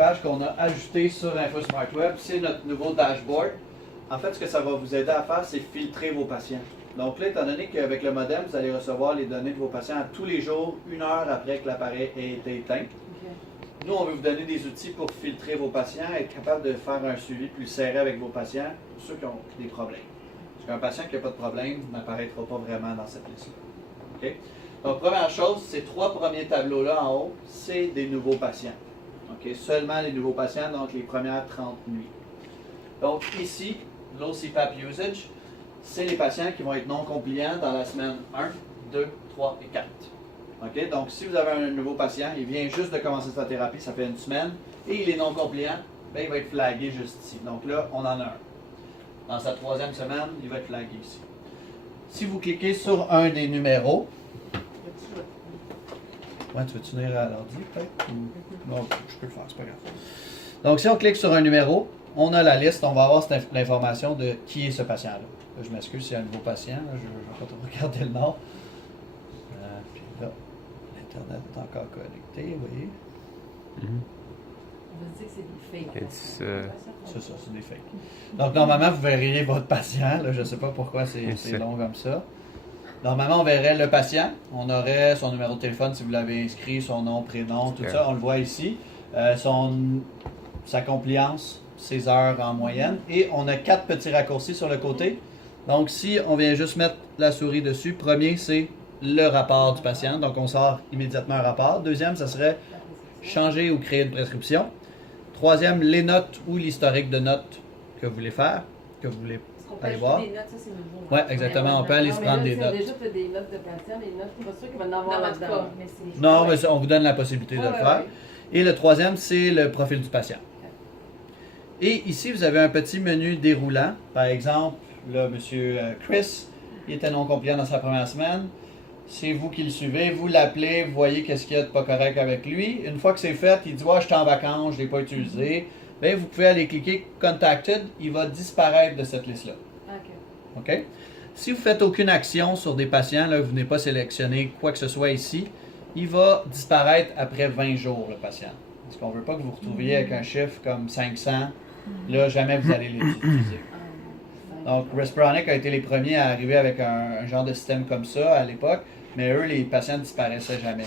page qu'on a ajoutée sur InfoSmartWeb, c'est notre nouveau dashboard. En fait, ce que ça va vous aider à faire, c'est filtrer vos patients. Donc là, étant donné qu'avec le modem, vous allez recevoir les données de vos patients tous les jours, 1 heure après que l'appareil ait été éteint. Nous, on veut vous donner des outils pour filtrer vos patients, être capable de faire un suivi plus serré avec vos patients, pour ceux qui ont des problèmes. Parce qu'un patient qui n'a pas de problème n'apparaîtra pas vraiment dans cette liste-là. OK? Donc, première chose, ces 3 premiers tableaux-là en haut, c'est des nouveaux patients. OK? Seulement les nouveaux patients, donc les premières 30 nuits. Donc, ici, low CPAP usage, c'est les patients qui vont être non compliants dans la semaine 1, 2, 3 et 4. OK? Donc, si vous avez un nouveau patient, il vient juste de commencer sa thérapie, ça fait 1 semaine, et il est non compliant, bien, il va être flagué juste ici. Donc là, on en a un. Dans sa 3e semaine, il va être flagué ici. Si vous cliquez sur un des numéros, ouais, tu veux-tu venir à l'ordi peut-être? Non, je peux le faire, c'est pas grave. Donc, si on clique sur un numéro, on a la liste, on va avoir l'information de qui est ce patient-là. Je m'excuse s'il y a un nouveau patient, là, je ne vais pas trop regarder le nom. Puis là, l'Internet est encore connecté, vous voyez. On va se dire que c'est des fakes. C'est ça, c'est des fakes. Donc, normalement, vous verriez votre patient. Là, je ne sais pas pourquoi c'est long comme ça. Normalement, on verrait le patient. On aurait son numéro de téléphone si vous l'avez inscrit, son nom, prénom, tout ça. On le voit ici. Sa compliance, ses heures en moyenne. Et on a 4 petits raccourcis sur le côté. Donc, si on vient juste mettre la souris dessus, premier, c'est le rapport du patient. Donc, on sort immédiatement un rapport. Deuxième, ça serait changer ou créer une prescription. Troisième, les notes ou l'historique de notes que vous voulez faire, que vous voulez aller voir. Des notes, ça, c'est nouveau. Oui, exactement. On peut aller se prendre des notes. Déjà, tu as des notes de patients, les notes, je suis pas sûr qu'il va en avoir là-dedans. Non, mais on vous donne la possibilité de le faire. Et le troisième, c'est le profil du patient. Et ici, vous avez un petit menu déroulant. Par exemple, là, M. Chris, il était non compliant dans sa première semaine. C'est vous qui le suivez, vous l'appelez, vous voyez qu'est-ce qu'il y a de pas correct avec lui. Une fois que c'est fait, il dit « je suis en vacances, je ne l'ai pas utilisé ». Bien, vous pouvez aller cliquer « Contacted », il va disparaître de cette liste-là. OK? Si vous ne faites aucune action sur des patients, là, vous n'avez pas sélectionné quoi que ce soit ici, il va disparaître après 20 jours, le patient. Parce qu'on ne veut pas que vous vous retrouviez avec un chiffre comme 500. Là, jamais vous allez l'utiliser. Donc, Respironics a été les premiers à arriver avec un genre de système comme ça à l'époque, mais eux, les patients ne disparaissaient jamais.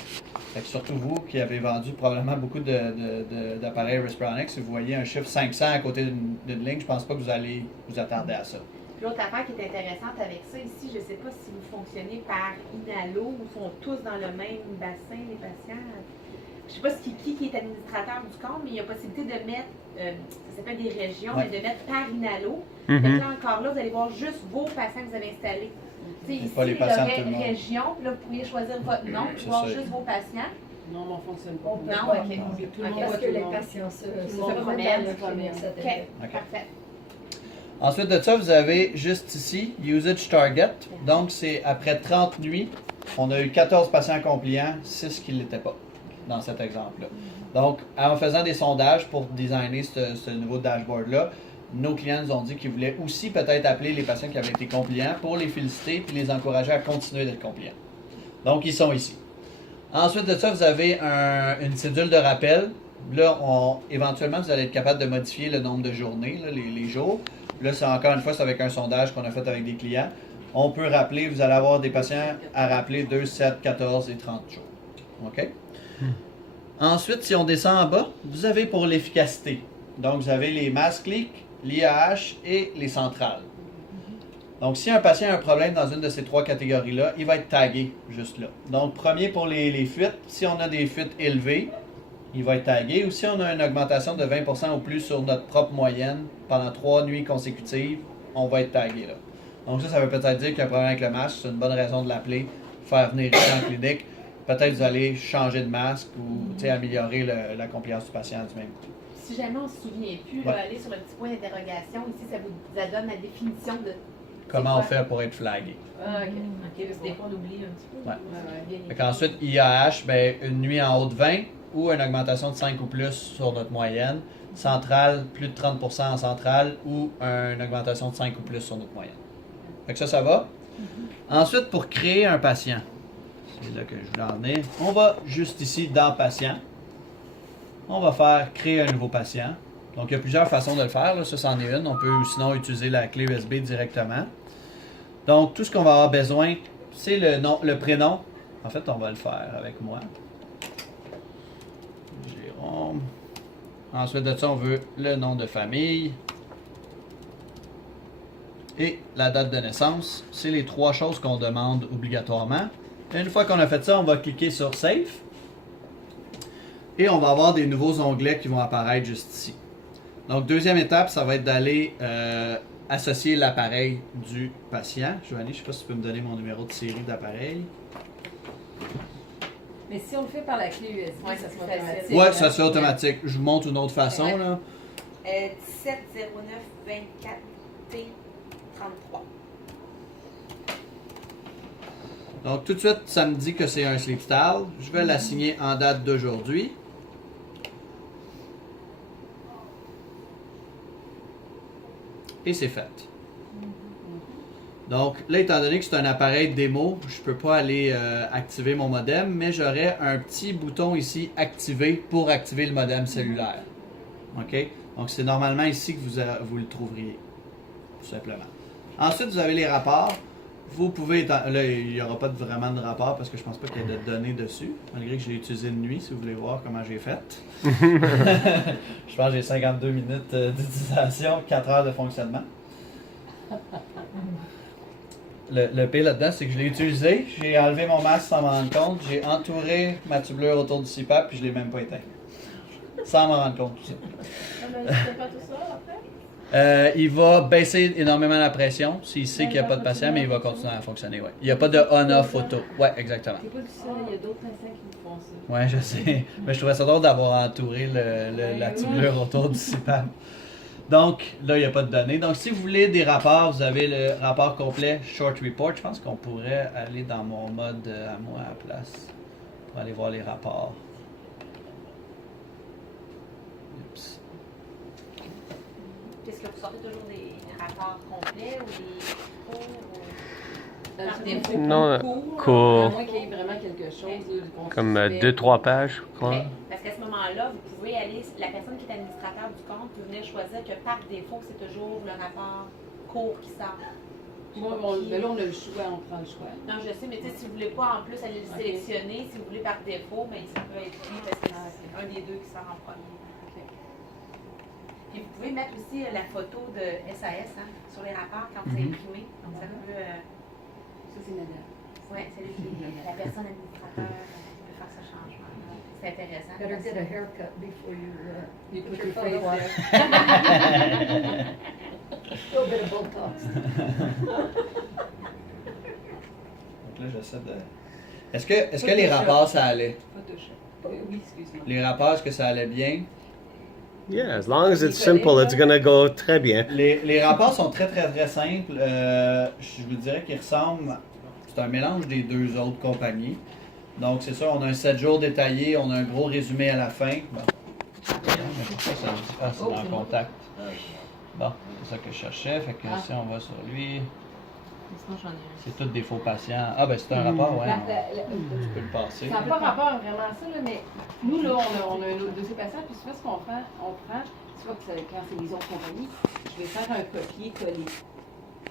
Fait que surtout vous qui avez vendu probablement beaucoup d'appareils Respironics, si vous voyez un chiffre 500 à côté d'une ligne, je ne pense pas que vous allez vous attarder à ça. L'autre affaire qui est intéressante avec ça ici, je ne sais pas si vous fonctionnez par inhalo ou sont tous dans le même bassin, les patients. Je ne sais pas qui est administrateur du compte, mais il y a possibilité de mettre, ça s'appelle des régions, mais de mettre par inhalo. Donc là encore là, vous allez voir juste vos patients que vous avez installés. Ici, pas les patients de tout le monde. région, puis là, vous pourriez choisir votre nom, puis voir juste vos patients. Non, mais on ne fonctionne pas. Non, ok. Tout le monde Parce que les patients se promènent. Parfait. Ensuite de ça, vous avez juste ici, Usage Target. Donc, c'est après 30 nuits, on a eu 14 patients compliants, 6 qui ne l'étaient pas dans cet exemple-là. Donc, en faisant des sondages pour designer ce nouveau dashboard-là, nos clients nous ont dit qu'ils voulaient aussi peut-être appeler les patients qui avaient été compliants pour les féliciter et les encourager à continuer d'être compliants. Donc, ils sont ici. Ensuite de ça, vous avez une cédule de rappel. Là, éventuellement, vous allez être capable de modifier le nombre de journées, là, les jours. Là, c'est encore une fois, c'est avec un sondage qu'on a fait avec des clients. On peut rappeler, vous allez avoir des patients à rappeler 2, 7, 14 et 30 jours. OK? Ensuite, si on descend en bas, vous avez pour l'efficacité. Donc, vous avez les mass clics, l'IAH et les centrales. Donc, si un patient a un problème dans une de ces 3 catégories-là, il va être tagué juste là. Donc, premier pour les fuites, si on a des fuites élevées, il va être tagué. Ou si on a une augmentation de 20% ou plus sur notre propre moyenne pendant 3 nuits consécutives, on va être tagué là. Donc ça veut peut-être dire qu'il y a un problème avec le masque. C'est une bonne raison de l'appeler, faire venir ici en clinique. Peut-être vous allez changer de masque ou améliorer la compliance du patient du même coup. Si jamais on ne se souvient plus, allez sur le petit point d'interrogation. Ici, ça vous donne la définition de... Comment on fait pour être flagué. Ah, OK. Parce que des fois, on oublie un petit peu. Ouais. Ensuite, IAH, ben, une nuit en haut de 20 ou une augmentation de 5 ou plus sur notre moyenne. Centrale, plus de 30% en centrale ou une augmentation de 5 ou plus sur notre moyenne. Fait que ça va. Ensuite, pour créer un patient, c'est là que je voulais en venir, on va juste ici dans patient. on va faire créer un nouveau patient. Donc, il y a plusieurs façons de le faire. Là. Ça, c'en est une. On peut sinon utiliser la clé USB directement. Donc, tout ce qu'on va avoir besoin, c'est le nom, le prénom. En fait, on va le faire avec moi. Jérôme. Ensuite de ça, on veut le nom de famille. Et la date de naissance. C'est les 3 choses qu'on demande obligatoirement. Et une fois qu'on a fait ça, on va cliquer sur Save. Et on va avoir des nouveaux onglets qui vont apparaître juste ici. Donc, deuxième étape, ça va être d'aller associer l'appareil du patient. Joanie, je ne sais pas si tu peux me donner mon numéro de série d'appareil. Mais si on le fait par la clé USB, Ouais, ça c'est sera facile. automatique. Ouais, ça se fait automatique. Je vous montre une autre façon. Ouais. Là. 17 09 24 T 33. Donc, tout de suite, ça me dit que c'est un sleep style. Je vais l'assigner en date d'aujourd'hui. Et c'est fait. Donc, là, étant donné que c'est un appareil démo, je ne peux pas aller activer mon modem, mais j'aurai un petit bouton ici, activer, pour activer le modem cellulaire. OK? Donc, c'est normalement ici que vous le trouveriez, tout simplement. Ensuite, vous avez les rapports. Vous pouvez, là, il n'y aura pas vraiment de rapport parce que je pense pas qu'il y ait de données dessus, malgré que je l'ai utilisé de nuit, si vous voulez voir comment j'ai fait. Je pense que j'ai 52 minutes d'utilisation, 4 heures de fonctionnement. Le pire là-dedans, c'est que je l'ai utilisé, j'ai enlevé mon masque sans m'en rendre compte, j'ai entouré ma tubulure autour du CPAP puis je l'ai même pas éteint. Sans m'en rendre compte, tout ça. Mais tu fais pas tout ça après? Il va baisser énormément la pression s'il sait qu'il n'y a pas de patient, mais il va continuer à fonctionner. Ouais. Il n'y a pas de on-off auto. Ouais, exactement. T'es pas tout seul, il y a d'autres patients qui font ça. Ouais, je sais. Mais je trouvais ça drôle d'avoir entouré la tubulure autour du CPAP. Donc, là, il n'y a pas de données. Donc, si vous voulez des rapports, vous avez le rapport complet Short Report. Je pense qu'on pourrait aller dans mon mode à moi à la place pour aller voir les rapports. Oups. Est-ce que vous sortez toujours des rapports complets ou des cours? Dans des des Non, cours. À moins qu'il y ait vraiment quelque chose. Là, Comme 2-3 pages, je crois. Ouais, parce qu'à ce moment-là, vous pouvez aller, la personne qui est administrateur du compte peut venir choisir que par défaut, c'est toujours le rapport court qui sort. Moi, mais là, on a le choix, on prend le choix. Non, je sais, mais tu sais, si vous voulez pas en plus aller le sélectionner, si vous voulez par défaut, ben, ça peut être lui parce que c'est un des deux qui sort en premier. Puis vous pouvez mettre aussi la photo de SAS hein, sur les rapports quand vous imprimez. Donc ça peut. Ça, c'est Nadal. Oui, c'est lui qui est la personne administrateur peut faire ce changement. C'est intéressant. Better get a haircut before you put put your your face photo there. A little bit of Botox. Donc là, j'essaie de... Est-ce que les rapports, ça allait? Photoshop. Oui, excuse-moi. Les rapports, est-ce que ça allait bien? Yeah, as long as it's simple, it's gonna go très bien. Les rapports sont très, très, très simples. Je vous dirais qu'ils ressemblent... C'est un mélange des deux autres compagnies. Donc, c'est sûr, on a un 7 jours détaillé, on a un gros résumé à la fin. Bon. Ah, c'est en contact. Bon, c'est ça que je cherchais. Fait que si on va sur lui, Sinon, j'en ai un. c'est tous des faux patients. Ah, ben c'est un rapport, ouais. Tu peux le passer. Ça n'a pas rapport à vraiment ça, là, mais nous, là, on a un autre dossier patient, puis souvent, ce qu'on fait, on prend, tu vois que quand c'est les autres compagnies, je vais faire un copier-coller.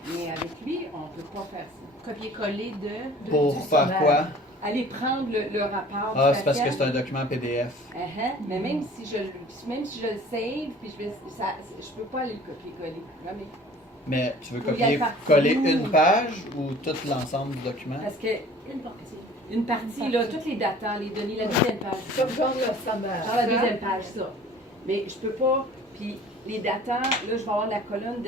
Mais avec lui, on ne peut pas faire ça. Copier-coller de. Pour faire quoi? Aller prendre le rapport. Ah, du c'est parce que patient. c'est un document PDF. Mais même si je le save, puis je peux pas aller le copier-coller. Jamais. Mais tu veux Faut y aller coller partout. une page ou tout l'ensemble du document? Parce que une partie, là, toutes les datas, les données, la deuxième page. Comme genre le sommaire. Dans la deuxième page, ça. Mais je peux pas. Puis les datas, là, je vais avoir la colonne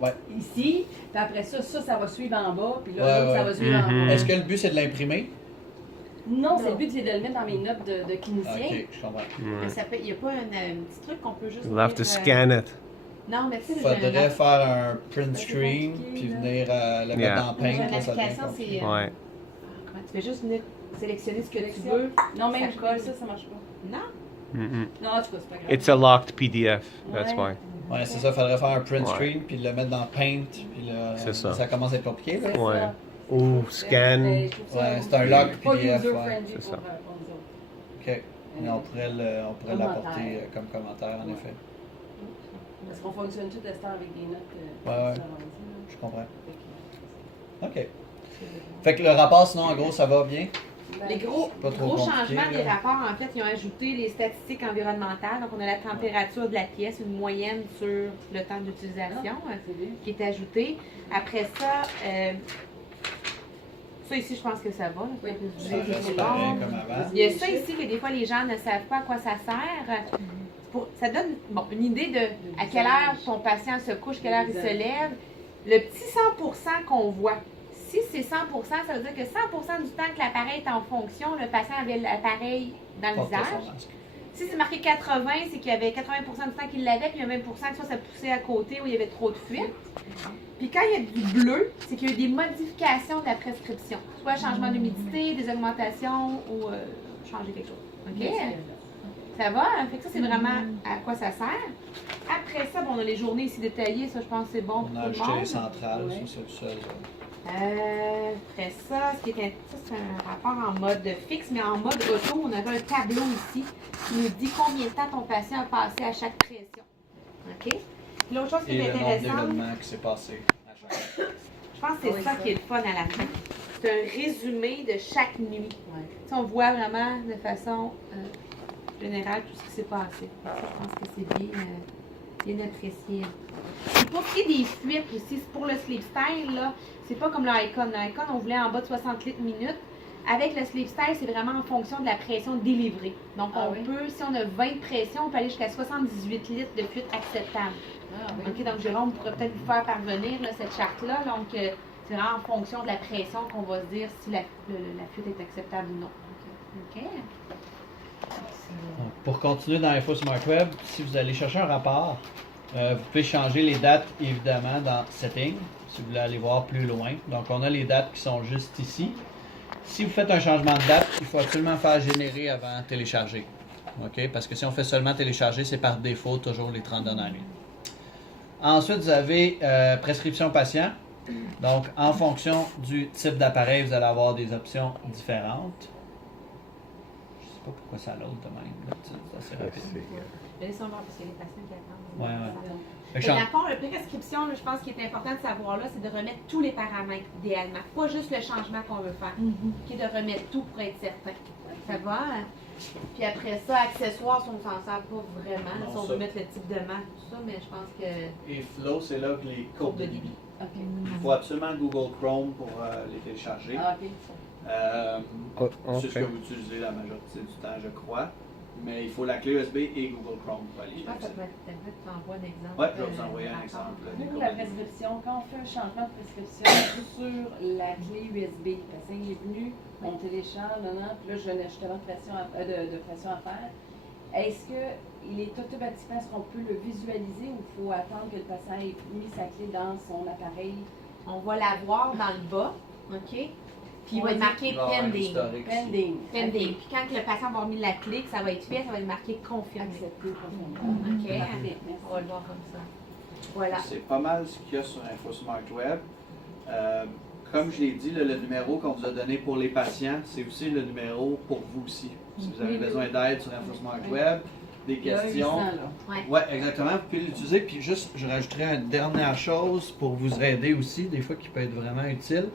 Ouais. ici. Puis après ça, ça va suivre en bas. Puis là, Ouais, l'autre, ça ouais. va suivre en Mhm. bas. Est-ce que le but c'est de l'imprimer? Non, c'est le but, c'est de le mettre dans mes notes de Ah, clinicien. ok, je comprends. Mais ça peut, il n'y a pas un petit truc qu'on peut juste. You'll have to dire, scan it. Non, mais tu sais, Faudrait faire un print screen puis venir le mettre Yeah. dans Paint. J'ai une là, ça devient application, compliqué. c'est. Ouais. Comment tu fais juste venir sélectionner ce que tu veux. Non, même Ça colle, colle. ça marche pas. Non? Mm-mm. Non, en tout cas, c'est pas grave. It's a locked PDF, that's Ouais. why. Ouais, c'est ça, faudrait faire un print Ouais. screen puis le mettre dans Paint. Puis là, C'est ça. commence à être compliqué. Là. C'est Ouais. ça. Ou scan. Mais je trouve ça Ouais, c'est un log pas PDF, user-friendly ouais. C'est pour, ça. pour nous autres. OK. Mais on pourrait Commentaire. l'apporter comme commentaire, en Ouais. effet. Parce qu'on fonctionne tout à ce temps avec des notes. Ouais. ça, Je comprends. Fait OK. Fait que le rapport, sinon, en gros, ça va bien? Ben, Les gros, Pas trop gros compliqué, changements des là. rapports, en fait, ils ont ajouté les statistiques environnementales. Donc, on a la température de la pièce, une moyenne sur le temps d'utilisation c'est bien. qui est ajoutée. Après ça, ça ici, je pense que ça va. Là. Oui. Ça reste C'est pareil bon. comme avant. Il y a ça ici que des fois, les gens ne savent pas à quoi ça sert. Ça donne une idée de à quelle heure ton patient se couche, quelle heure il se lève. Le petit 100% qu'on voit. Si c'est 100%, ça veut dire que 100% du temps que l'appareil est en fonction, le patient avait l'appareil dans le Porter son visage. masque. Si c'est marqué 80, c'est qu'il y avait 80% du temps qu'il l'avait, puis il y a 20% que soit ça poussait à côté où il y avait trop de fuite. Puis quand il y a du bleu, c'est qu'il y a eu des modifications de la prescription. Soit changement d'humidité, des augmentations ou changer quelque chose. OK? Ça va? Fait que ça, c'est vraiment à quoi ça sert. Après ça, bon, on a les journées ici détaillées. Ça, je pense que c'est bon On pour a tout le ajouté les monde. centrales, Ouais. ça, c'est le seul. Après ça, ça, c'est un rapport en mode fixe, mais en mode auto, on avait un tableau ici qui nous dit combien de temps ton patient a passé à chaque pression. OK? L'autre chose qui Et est le nombre intéressante, d'événements qui s'est passé à chaque fois. je pense que c'est ça qui est le fun à la fin. C'est un résumé de chaque nuit. Tu sais, on voit vraiment de façon générale tout ce qui s'est passé. Ça, je pense que c'est bien apprécié. Et pour ce qui est des fuites aussi, c'est pour le sleep style, là, c'est pas comme le Icon. Le Icon, on voulait en bas de 60 litres minute. Avec le sleep style, c'est vraiment en fonction de la pression délivrée. Donc, Ah on oui? peut, si on a 20 pressions, on peut aller jusqu'à 78 litres de fuite acceptable. Ah, oui. OK, donc Jérôme pourrait peut-être vous faire parvenir là, cette charte-là. Donc, c'est vraiment en fonction de la pression qu'on va se dire si la fuite est acceptable ou non. OK? Donc, pour continuer dans Info Smart Web, si vous allez chercher un rapport, vous pouvez changer les dates évidemment dans Settings, si vous voulez aller voir plus loin. Donc on a les dates qui sont juste ici. Si vous faites un changement de date, il faut absolument faire générer avant télécharger. OK? Parce que si on fait seulement télécharger, c'est par défaut toujours les 30 dernières minutes. Ensuite, vous avez prescription patient. Donc en fonction du type d'appareil, vous allez avoir des options différentes. Je sais pas pourquoi ça load de même. Là, c'est assez Let's rapide. see. Laissons voir parce qu'il y a des patients qui attendent. Ouais, ouais. Fait Et que dans le fond, la prescription, là, je pense qu'il est important de savoir là, c'est de remettre tous les paramètres idéalement. Pas juste le changement qu'on veut faire. OK, de remettre tout pour être certain. Ça va? Hein? Puis après ça, accessoires, si on s'en sert pas vraiment. Non, Si on ça. veut mettre le type de marque, tout ça, mais je pense que. Et Flow, c'est là que les courbes de débit. OK. Il faut absolument Google Chrome pour les télécharger. Ah, OK. Oh, C'est ce que okay. vous utilisez la majorité du temps, je crois. Mais il faut la clé USB et Google Chrome pour aller Je pense que ça chercher. peut être peut-être que tu envoies un exemple. Ouais, je vais vous envoyer un rapport. exemple. des Pour courbes la de débit. prescription, quand on fait un changement de prescription sur la clé USB, le patient il est venu, on télécharge, puis là, j'ai un ajustement de pression à faire. Est-ce qu'il est automatiquement, est-ce qu'on peut le visualiser ou il faut attendre que le patient ait mis sa clé dans son appareil? On va la voir dans le bas, OK? Puis il va être marqué Il va y avoir un pending. historique ici. Pending. Pending. Puis quand le patient va avoir mis la clé, que ça va être fait, ça va être marqué confirmé. Accepté. OK? Parfait, On va le voir comme ça. Voilà. C'est pas mal ce qu'il y a sur Info Smart Web. Comme je l'ai dit, le numéro qu'on vous a donné pour les patients, c'est aussi le numéro pour vous aussi. Si vous avez besoin d'aide sur Info Smart Web, des questions. Ouais, exactement. Vous pouvez l'utiliser. Puis juste, je rajouterai une dernière chose pour vous aider aussi, des fois qui peut être vraiment utile.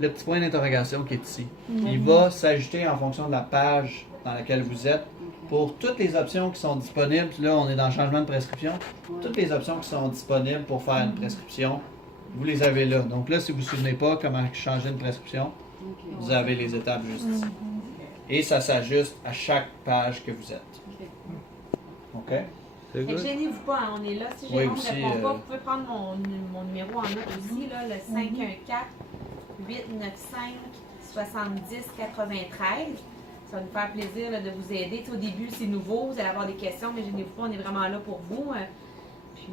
Le petit point d'interrogation qui est ici. Il va s'ajouter en fonction de la page dans laquelle vous êtes. Pour toutes les options qui sont disponibles, puis là on est dans le changement de prescription, toutes les options qui sont disponibles pour faire une prescription, vous les avez là. Donc là, si vous ne vous souvenez pas comment changer une prescription, vous avez les étapes juste ici. Et ça s'ajuste à chaque page que vous êtes. OK? C'est Fait que good. gênez-vous pas, hein, on est là. Si Oui, Jérôme aussi, ne répond pas, vous pouvez prendre mon numéro en note aussi, là, le 514-895-70-93. Ça va nous faire plaisir là, de vous aider. Tu sais, au début, c'est nouveau, vous allez avoir des questions, mais gênez-vous pas, on est vraiment là pour vous. Puis,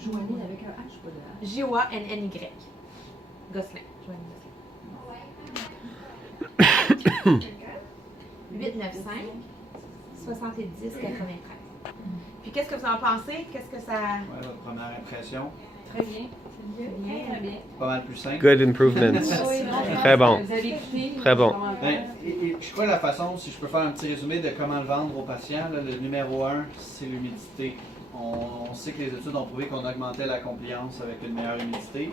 Joanie avec un H, pas de H. Joanny. Gosselin. Joanny Gosselin. 895-70-93. Puis qu'est-ce que vous en pensez? Qu'est-ce que ça... Ouais, votre première impression. Très bien. Très bien. Pas mal plus simple. Good improvements. Oui, non, Très bon. Vous avez écouté. Très bon. Ben, et je crois la façon, si je peux faire un petit résumé de comment le vendre aux patients, là, le numéro 1, c'est l'humidité. On sait que les études ont prouvé qu'on augmentait la compliance avec une meilleure humidité.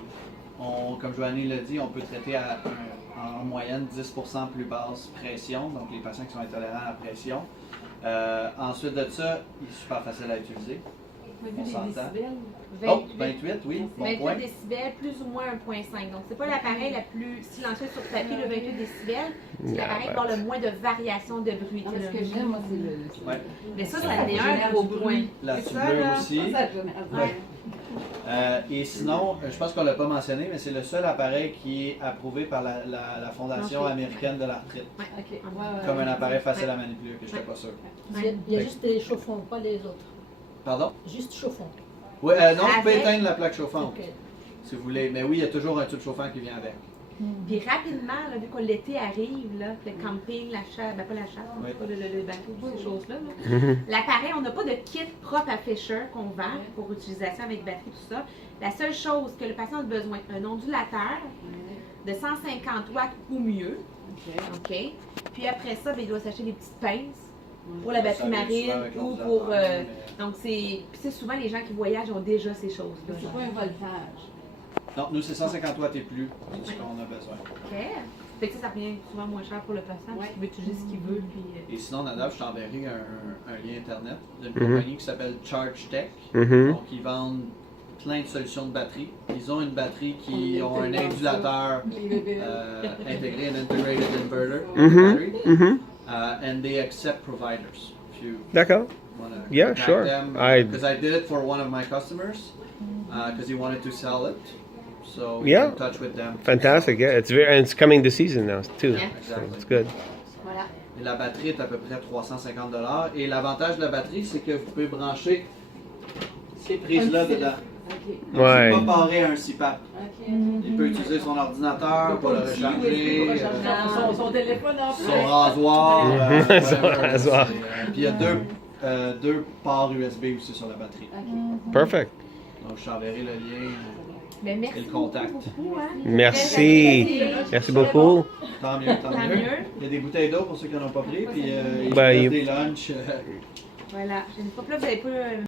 Comme Joanny l'a dit, on peut traiter en moyenne 10% plus basse pression, donc les patients qui sont intolérants à la pression. Ensuite de ça, il est super facile à utiliser. On s'entend. 28. Oh, 28, oui, bon 28 point. décibels, plus ou moins 1.5. Donc, c'est pas l'appareil la plus silencieuse sur papier, le 28 décibels. C'est l'appareil qui va avoir le moins de variation de bruit. Non, mais ce que j'aime, moi, c'est le. Ouais. Mais ça en est un gros point. La C'est tube ça, là. aussi. Ça génère ça. Ouais. Et sinon, je pense qu'on ne l'a pas mentionné, mais c'est le seul appareil qui est approuvé par la Fondation Ok. américaine de l'arthrite. Ok. Ouais, ouais. Comme un appareil facile à manipuler, que je n'étais pas sûr. Il y a juste les chauffants, pas les autres. Pardon? Juste chauffants. Oui, non, vous pouvez Avec- éteindre la plaque chauffante, Ok. si vous voulez. Mais oui, il y a toujours un tube chauffant qui vient avec. Puis rapidement, là, vu que l'été arrive, là, le camping, la chasse, ben pas la chasse, Oui. pas le bateau, toutes ces choses-là. là. Mhm. L'appareil, on n'a pas de kit propre à Fisher qu'on vend pour utilisation avec batterie, tout ça. La seule chose que le patient a besoin, un ondulateur de 150 watts ou mieux. Ok. OK? Puis après ça, ben, il doit s'acheter des petites pinces pour la Ça batterie arrive souvent marine avec ou l'ordinateur, pour. mais- Donc, c'est. Puis, c'est souvent les gens qui voyagent ont déjà ces choses-là. C'est pas un voltage. Non, nous, c'est 150 watts et plus, c'est ce qu'on a besoin. OK? Fait que ça revient souvent moins cher pour le patient, parce Ouais. qu'il veut utiliser ce qu'il veut. Puis, Et sinon, Nadav, je t'enverrai un lien Internet d'une Mhm. compagnie qui s'appelle Charge Tech. Mhm. Donc, ils vendent plein de solutions de batterie. Ils ont une batterie qui ont un indulateur intégré, an integrated inverter battery, Mhm. and they accept providers. If you D'accord. wanna Yeah, contact sure. them, I- because I did it for one of my customers, because he wanted to sell it. So Yeah. in touch with them. Fantastic. Yeah, and it's coming the season now too. Yeah. So Exactly. it's good. voilà. Et la batterie est à peu près 350 $. Et l'avantage de la batterie, c'est que vous pouvez brancher ces prises-là dedans. Ok. Donc, Ouais. c'est pas barré à un CPAP. Ok. Il peut utiliser son ordinateur pour le recharger, Son téléphone en plus. son rasoir. Son whatever. rasoir. Puis il y a deux ports USB aussi sur la batterie. Ok. Perfect. Donc je t'enverrai le lien. Mais merci Et le contact. beaucoup, hein. Merci. Merci beaucoup. Tant mieux, tant Tant mieux. mieux. Il y a des bouteilles d'eau pour ceux qui n'en ont pas pris. Puis il Ben, y a il- des lunchs. Voilà. Une fois que là, vous n'avez pas